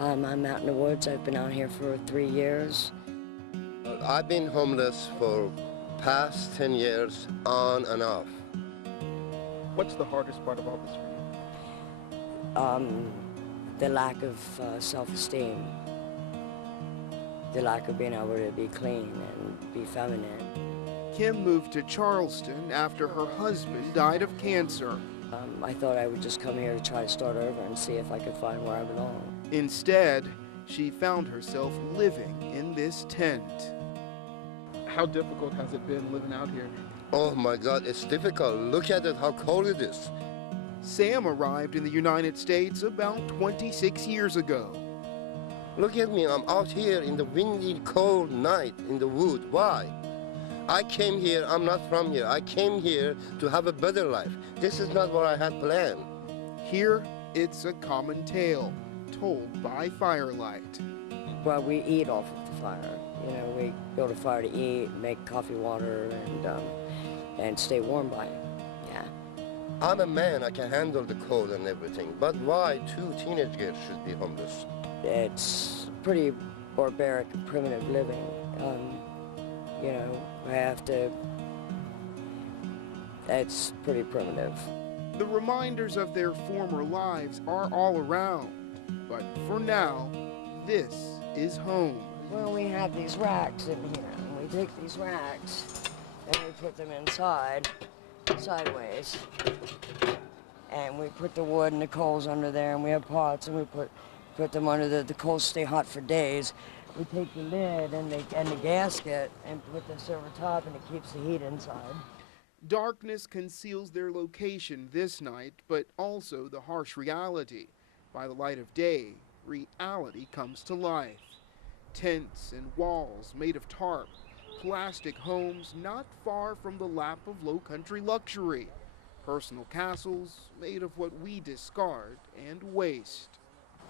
I'm out in the woods. I've been out here for 3 years. I've been homeless for past 10 years, on and off. What's the hardest part of all this for you? The lack of self-esteem. The lack of being able to be clean and be feminine. Kim moved to Charleston after her husband died of cancer. I thought I would just come here to try to start over and see if I could find where I belong. Instead, she found herself living in this tent. How difficult has it been living out here? Oh my God, it's difficult. Look at it, how cold it is. Sam arrived in the United States about 26 years ago. Look at me, I'm out here in the windy, cold night in the wood. Why? I came here, I'm not from here. I came here to have a better life. This is not what I had planned. Here, it's a common tale told by firelight. Well, we eat off of the fire. You know, we build a fire to eat, make coffee, water, and stay warm by it. Yeah. I'm a man, I can handle the cold and everything. But why 2 teenage girls should be homeless? It's pretty barbaric and primitive living. You know, it's pretty primitive. The reminders of their former lives are all around, but for now, this is home. Well, we have these racks in here, and we take these racks and we put them inside, sideways. And we put the wood and the coals under there, and we have pots, and we put them under the coals stay hot for days. We take the lid and the gasket and put this over top, and it keeps the heat inside. Darkness conceals their location this night, but also the harsh reality. By the light of day, reality comes to life. Tents and walls made of tarp, plastic homes not far from the lap of low-country luxury, personal castles made of what we discard and waste.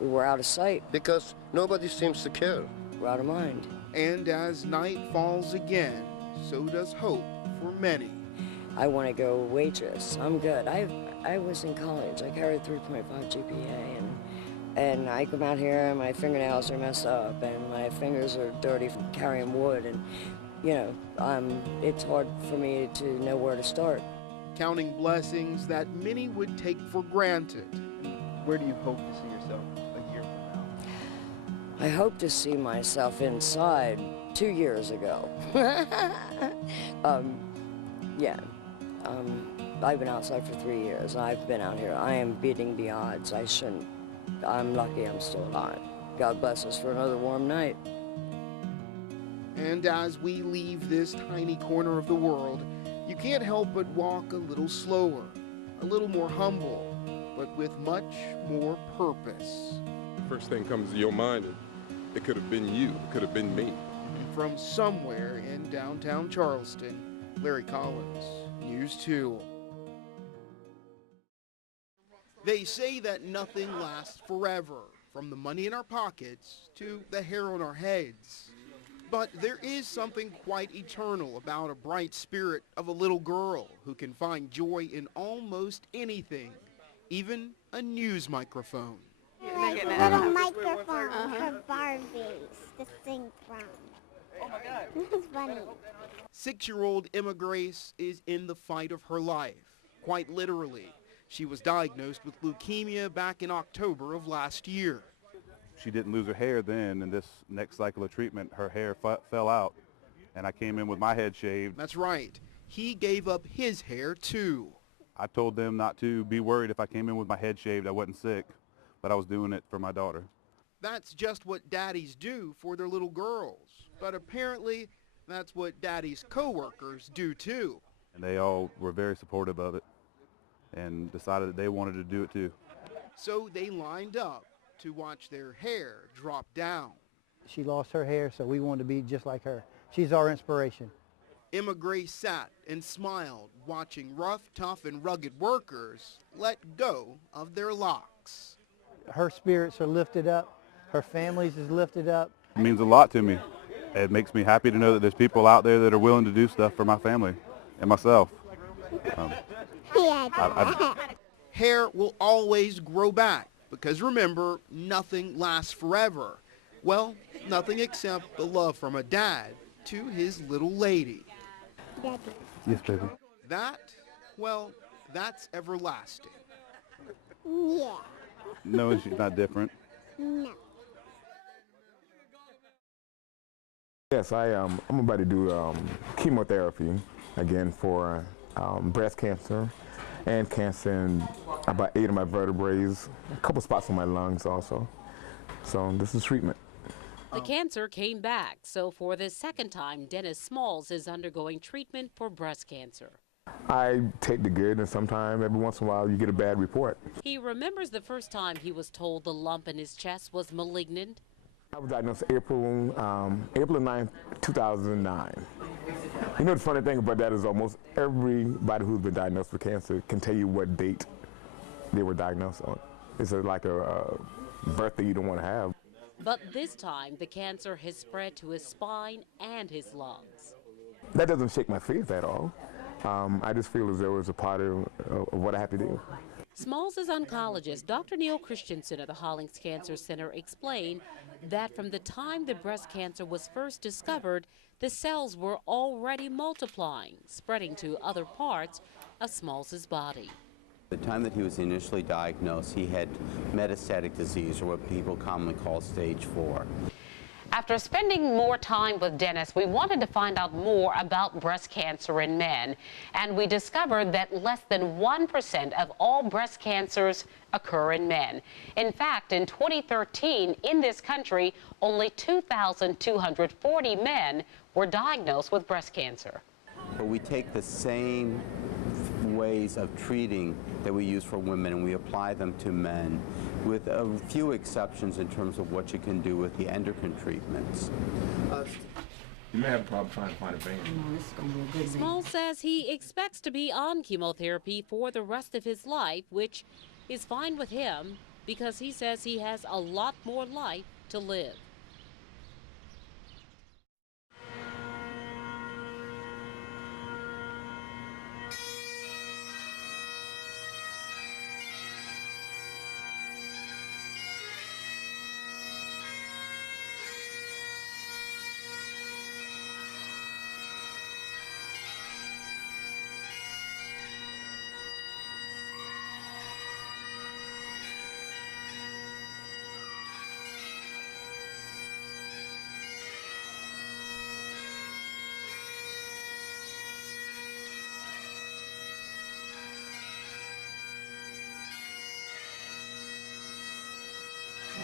We were out of sight. Because nobody seems to care. We're out of mind. And as night falls again, so does hope for many. I want to go waitress. I'm good. I was in college. I carried 3.5 GPA, and I come out here and my fingernails are messed up and my fingers are dirty from carrying wood, and you know, it's hard for me to know where to start. Counting blessings that many would take for granted. Where do you hope to see yourself a year from now? I hope to see myself inside 2 years ago. Yeah. I've been outside for 3 years. I've been out here. I am beating the odds. I'm lucky I'm still alive. God bless us for another warm night. And as we leave this tiny corner of the world, you can't help but walk a little slower, a little more humble, but with much more purpose. The first thing comes to your mind, it could have been you, it could have been me. From somewhere in downtown Charleston, Larry Collins, News 2. They say that nothing lasts forever, from the money in our pockets to the hair on our heads. But there is something quite eternal about a bright spirit of a little girl who can find joy in almost anything, even a news microphone. Like little microphone for Barbies to sing from. Oh my God. This is funny. 6-year-old Emma Grace is in the fight of her life, quite literally. She was diagnosed with leukemia back in October of last year. She didn't lose her hair then. In this next cycle of treatment, her hair fell out, and I came in with my head shaved. That's right. He gave up his hair too. I told them not to be worried if I came in with my head shaved. I wasn't sick, but I was doing it for my daughter. That's just what daddies do for their little girls. But apparently, that's what daddy's coworkers do too. And they all were very supportive of it and decided that they wanted to do it too. So they lined up to watch their hair drop down. She lost her hair, so we wanted to be just like her. She's our inspiration. Emma Grace sat and smiled, watching rough, tough, and rugged workers let go of their locks. Her spirits are lifted up. Her family's is lifted up. It means a lot to me. It makes me happy to know that there's people out there that are willing to do stuff for my family and myself. Hair will always grow back, but Because remember, nothing lasts forever. Well, nothing except the love from a dad to his little lady. Daddy. Yes, baby. That, well, that's everlasting. Yeah. No, she's not different. No. Yes, I'm about to do chemotherapy again for breast cancer and cancer in about 8 of my vertebrae, a couple spots on my lungs also. So this is treatment. The cancer came back, so for the second time, Dennis Smalls is undergoing treatment for breast cancer. I take the good, and sometimes, every once in a while, you get a bad report. He remembers the first time he was told the lump in his chest was malignant. I was diagnosed April 9th, 2009. You know, the funny thing about that is almost everybody who's been diagnosed with cancer can tell you what date they were diagnosed on. It's like a birthday you don't want to have. But this time, the cancer has spread to his spine and his lungs. That doesn't shake my faith at all. I just feel as though it's a part of what I have to do. Smalls' oncologist, Dr. Neil Christensen of the Hollings Cancer Center, explained that from the time the breast cancer was first discovered, the cells were already multiplying, spreading to other parts of Smalls' body. The time that he was initially diagnosed, he had metastatic disease, or what people commonly call stage 4. After spending more time with Dennis, we wanted to find out more about breast cancer in men, and we discovered that less than 1% of all breast cancers occur in men. In fact, in 2013, in this country, only 2,240 men were diagnosed with breast cancer. But we take the same ways of treating that we use for women and we apply them to men, with a few exceptions in terms of what you can do with the endocrine treatments. You may have a problem trying to find a vein. Smalls says he expects to be on chemotherapy for the rest of his life, which is fine with him because he says he has a lot more life to live.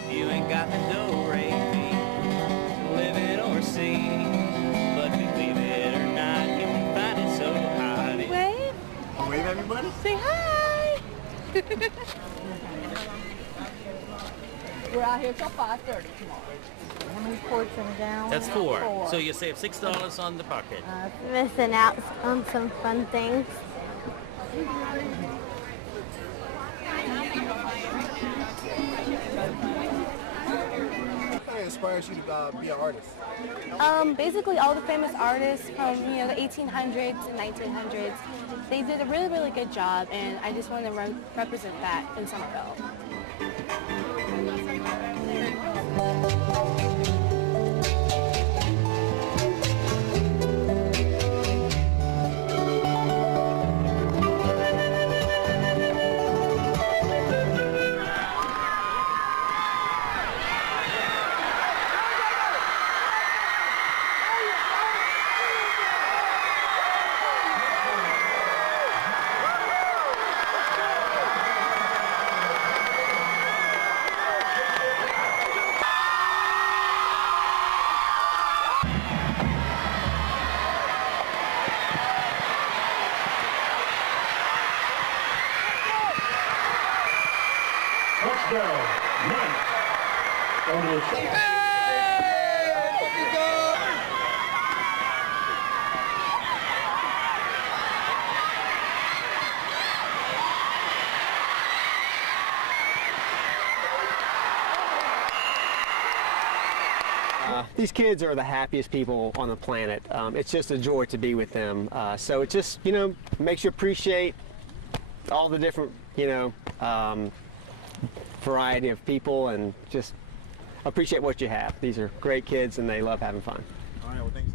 You ain't got the dough, Ray, to live it or see. But believe it or not, you can find it so hot. Wave. Wave, everybody. Say hi. We're out here till 5:30 tomorrow. How many quarts in a gallon? That's 4. So you save $6 on the pocket. Missing out on some fun things. What inspires you to be an artist? Basically all the famous artists from the 1800s and 1900s, they did a really, really good job, and I just want to represent that in Somerville. These kids are the happiest people on the planet. It's just a joy to be with them. So it just, makes you appreciate all the different, variety of people and just appreciate what you have. These are great kids and they love having fun. All right, well, thanks.